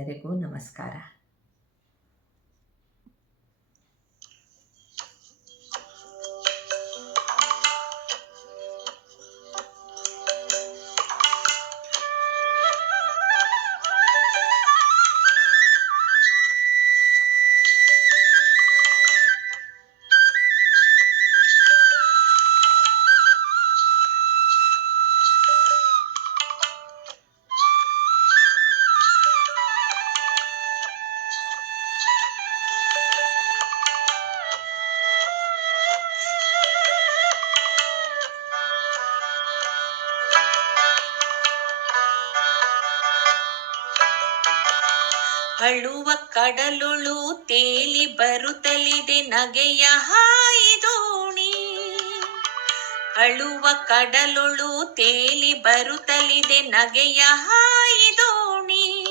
ಎಲ್ಲರಿಗೂ ನಮಸ್ಕಾರ. ಅಳುವ ಕಡಲುಳು ತೇಲಿ ಬರುತ್ತಲಿದೆ ನಗೆಯ ಹಾಯಿದೋಣಿ. ಅಳುವ ಕಡಲುಳು ತೇಲಿ ಬರುತ್ತಲಿದೆ ನಗೆಯ ಹಾಯಿದೋಣಿ.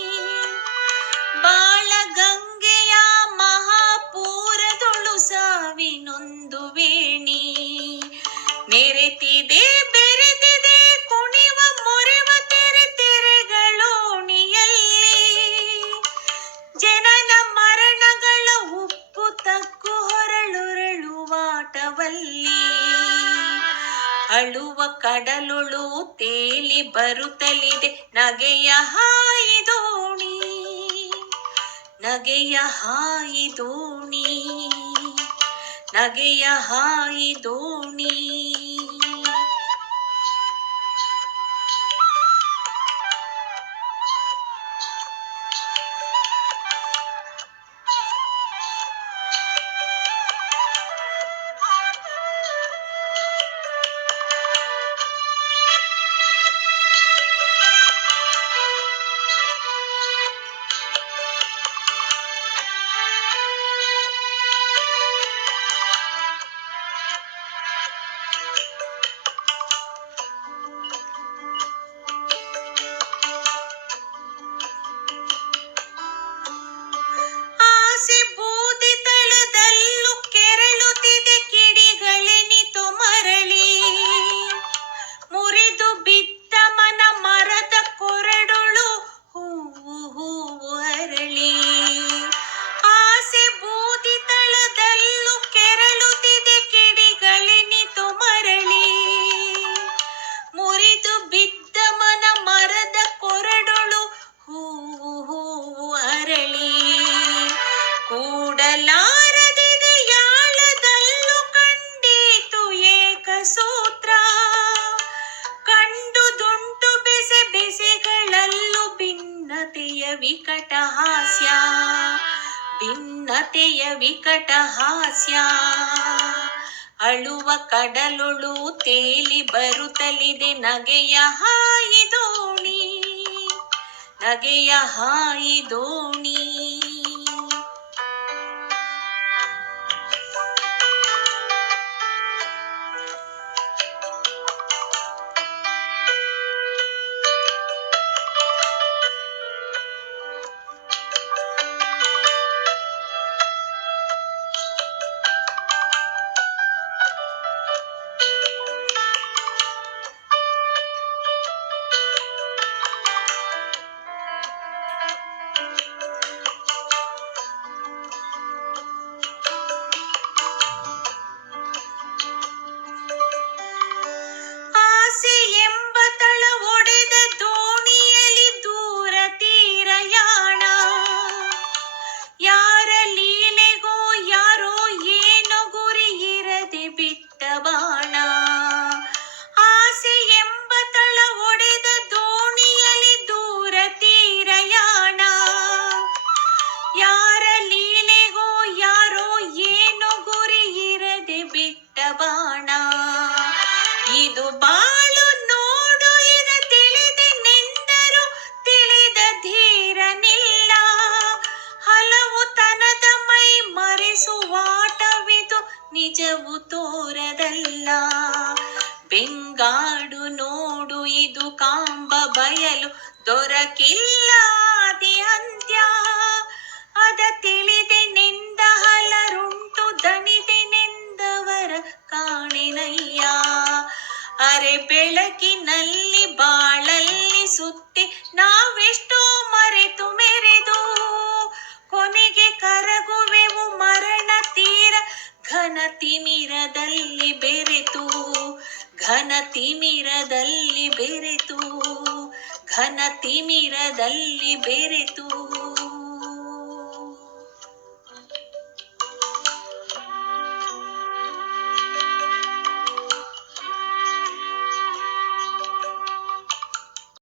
ಬಾಳಗಂಗೆಯ ಮಹಾಪೂರದೊಳು ಸಾವಿನೊಂದು ವೇಣಿ. ನೆರೆತಿದೆ ಬೆರೆತಿದೆ ಕುಣಿವ ಮೊರೆವ ತೆರೆ ತೆರೆಗಳೋಣಿಯಲ್ಲಿ. ಜನನ ಮರಣಗಳ ಉಪ್ಪು ತಗ್ಗು ಹೊರಳುರಳುವಾಟವಲ್ಲಿ. ಅಳುವ ಕಡಲುಳು ತೇಲಿ ಬರುತ್ತಲಿದೆ ನಗೆಯ ಹಾಯಿದೋಣಿ. ನಗೆಯ ಹಾಯಿದೋಣಿ. ನಗೆಯ ಹಾಯಿದೋಣಿ. ಕೂಡಲಾರದಿದೆ ಯಾಳದಲ್ಲೂ ಕಂಡೀತು ಏಕಸೂತ್ರ. ಕಂಡುದುಂಟು ಬೆಸೆ ಬೆಸೆಗಳಲ್ಲೂ ಭಿನ್ನತೆಯ ವಿಕಟ ಹಾಸ್ಯ. ಭಿನ್ನತೆಯ ವಿಕಟ ಹಾಸ್ಯ. ಅಳುವ ಕಡಲುಳು ತೇಲಿ ಬರುತ್ತಲಿದೆ ನಗೆಯ ಹಾಯಿದೋಣಿ. ನಗೆಯ ಹಾಯಿದೋಣಿ. ಇದು ಬಾಳು ನೋಡು ಇದ ತಿಳಿದೆನೆಂದರು ತಿಳಿದ ಧೀರನಿಲ್ಲ. ಹಲವು ತನದ ಮೈ ಮರೆಸುವಾಟವಿದು ನಿಜವು ತೋರದಲ್ಲ. ಬೆಂಗಾಡು ನೋಡು ಇದು ಕಾಂಬ ಬಯಲು ದೊರಕಿಲ್ಲ ಆದಿ ಅಂತ್ಯ. ಅದ ತಿಳಿದೆನೆಂದ ಹಲರುಂಟು ದಣಿದೆನೆಂದವರ ಕಾಣೆನಯ್ಯ. ಅರೆ ಬೆಳಕಿನಲ್ಲಿ ಬಾಳಲ್ಲಿ ಸುತ್ತಿ ನಾವೆಷ್ಟೋ ಮರೆತು ಮೆರೆದು ಘನ ತಿಮಿರದಲ್ಲಿ ಬೆರೆತು ಘನ ತಿಮಿರದಲ್ಲಿ ಬೆರೆತು ಘನ ತಿಮಿರದಲ್ಲಿ ಬೆರೆತು